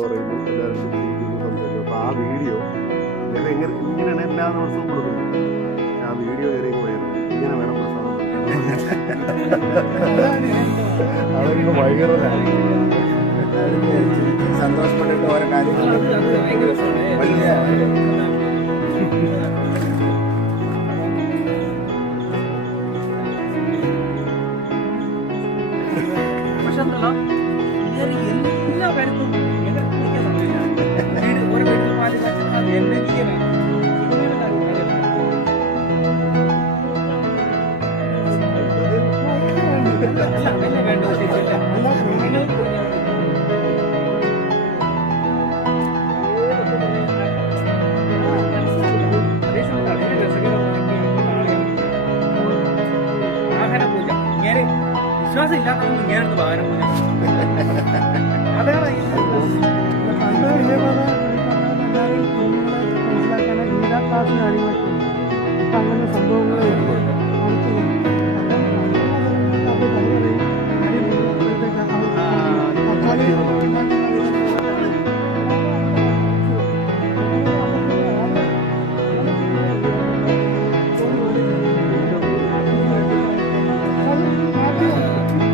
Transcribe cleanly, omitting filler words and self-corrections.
പറയുന്നു, എല്ലാവരും ചിരിക്കുന്നു, സംസാരിക്കും. അപ്പോൾ ആ വീഡിയോ ഇങ്ങനെയാണ് എല്ലാ ദിവസവും കൊടുക്കുന്നത്. ആ വീഡിയോ കയറി പോയത് ഇങ്ങനെ വേണം പ്രസാദം. അതൊക്കെ വൈകരലാണ്. സന്തോഷപ്പെട്ടിട്ട് ഓരോ കാര്യങ്ങൾ വലിയ പക്ഷെ എന്തല്ല എല്ലാ കാര്യത്തും നിൽക്കാൻ സമയമില്ല. ഒരു വീട്ടിൽ പാല് കാച്ചുന്നത് അത് എന്തെങ്കിലും വേണം. അല്ല അതല്ലേ വേണ്ടത്, ശരിയല്ല. ആഹാര പൂജ ഇങ്ങനെ വിശ്വാസം ഇല്ലാത്തവർക്ക് ഇങ്ങനെയാണ് വാഹന പൂജ.